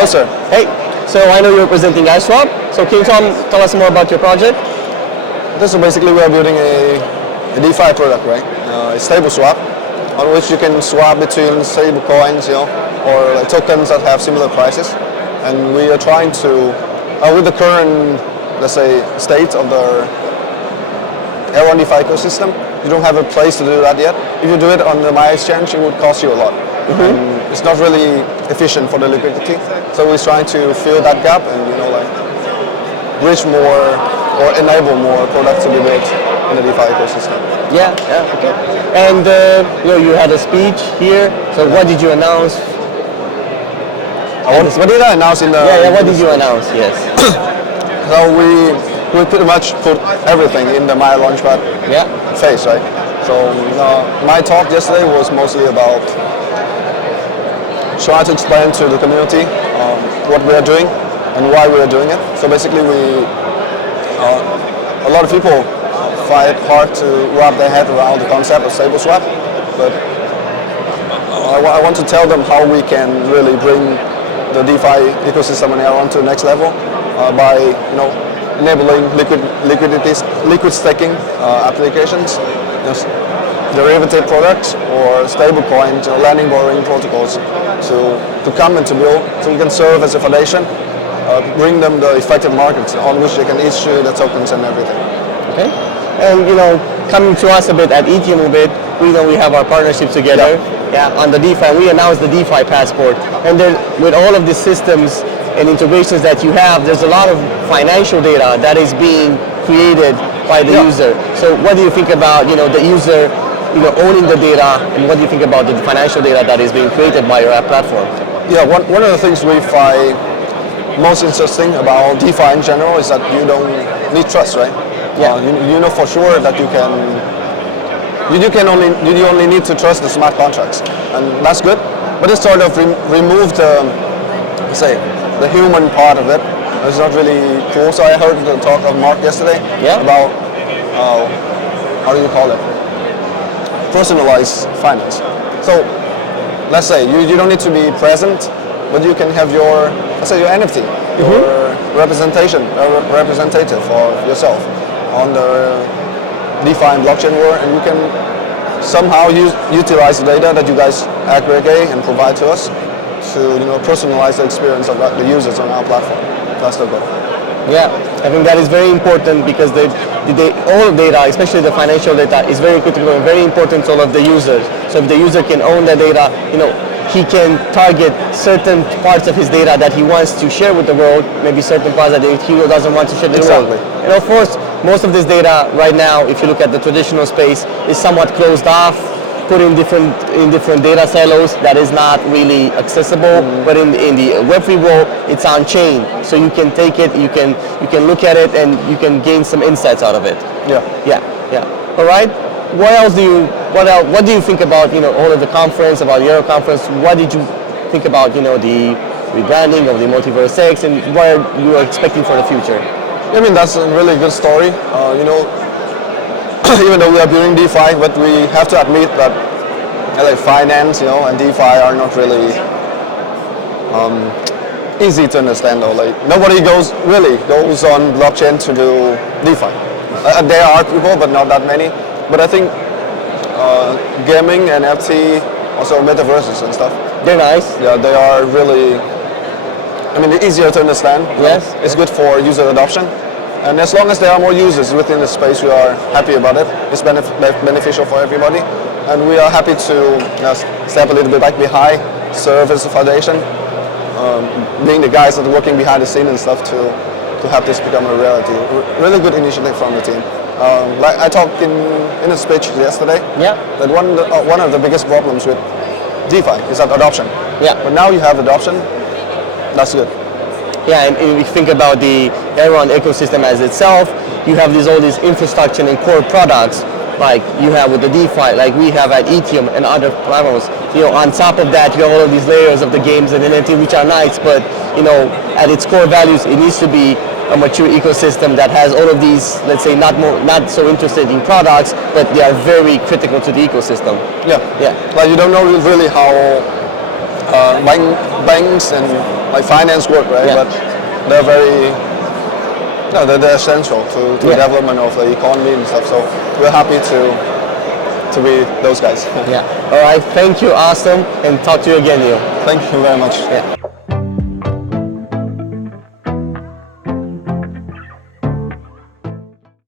Hello, sir. Hey, so I know you're representing AshSwap. So can you tell us more about your project? So basically we are building a DeFi product, right? A stable swap on which you can swap between stable coins, or like tokens that have similar prices. And we are trying to, with the current, let's say, state of the Aeron DeFi ecosystem, you don't have a place to do that yet. If you do it on the My Exchange, it would cost you a lot. And it's not really efficient for the liquidity. So we're trying to fill that gap and bridge more or enable more products to be built in the DeFi ecosystem. Yeah, okay. And you had a speech here. So what did you announce? What did I announce in the? What did you announce? Yes. So we pretty much put everything in the My Launchpad phase, right? So my talk yesterday was mostly about trying to explain to the community what we are doing and why we are doing it. So basically a lot of people find it hard to wrap their head around the concept of stable swap, but I want to tell them how we can really bring the DeFi ecosystem and Aeron to the next level by enabling liquid staking applications, derivative products or stable coins, lending borrowing protocols to come and to build, so we can serve as a foundation, bring them the effective markets on which they can issue the tokens and everything. Okay. And coming to us a bit at Itheum a bit, we have our partnerships together. On the DeFi, we announced the DeFi passport, and then with all of these systems and integrations that you have, there's a lot of financial data that is being created by the user. So what do you think about the user owning the data, and what do you think about the financial data that is being created by your app platform? Yeah, one of the things we find most interesting about DeFi in general is that you don't need trust, right? Yeah. You know for sure that you only need to trust the smart contracts, and that's good. But it sort of remove the human part of it. It's not really cool. So I heard the talk of Mark yesterday about how do you call it? Personalized finance. So let's say you don't need to be present, but you can have your NFT, your representative of yourself on the DeFi and blockchain world, and you can somehow utilize the data that you guys aggregate and provide to us to personalize the experience of the users on our platform. That's the goal. Yeah, I think that is very important because all data, especially the financial data, is very critical and very important to all of the users. So if the user can own the data, he can target certain parts of his data that he wants to share with the world, maybe certain parts that he doesn't want to share with the world. And of course, most of this data right now, if you look at the traditional space, is somewhat closed off, put in different data silos that is not really accessible. But in the Web3 world, it's on chain, so you can take it, you can look at it, and you can gain some insights out of it. Yeah. All right. What do you think about all of the conference, about the Aero conference? What did you think about the rebranding of the MultiversX, and what you are expecting for the future? I mean, that's a really good story. Even though we are building DeFi, but we have to admit that finance, and DeFi are not really easy to understand. Though, nobody goes on blockchain to do DeFi. There are people, but not that many. But I think gaming, NFT, also metaverses and stuff. They're nice. Yeah, they are really. They're easier to understand. Yes. It's good for user adoption. And as long as there are more users within the space, we are happy about it. It's beneficial for everybody. And we are happy to step a little bit back behind, serve as a foundation, being the guys that are working behind the scene and stuff to have this become a reality. Really good initiative from the team. I talked in a speech yesterday that one of the biggest problems with DeFi is that adoption. Yeah. But now you have adoption, that's good. Yeah, and if you think about the Aeron ecosystem as itself, you have all these infrastructure and core products like you have with the DeFi, like we have at Itheum and other platforms. On top of that, you have all of these layers of the games and NFTs, which are nice, but at its core values, it needs to be a mature ecosystem that has all of these, let's say, not so interested in products, but they are very critical to the ecosystem. Yeah. Like you don't know really how banks and like finance work, right? Yeah. But they're very, no, they're essential to the development of the economy and stuff. So we're happy to be those guys. Yeah. All right. Thank you. Awesome. And talk to you again, Neil. Thank you very much. Yeah.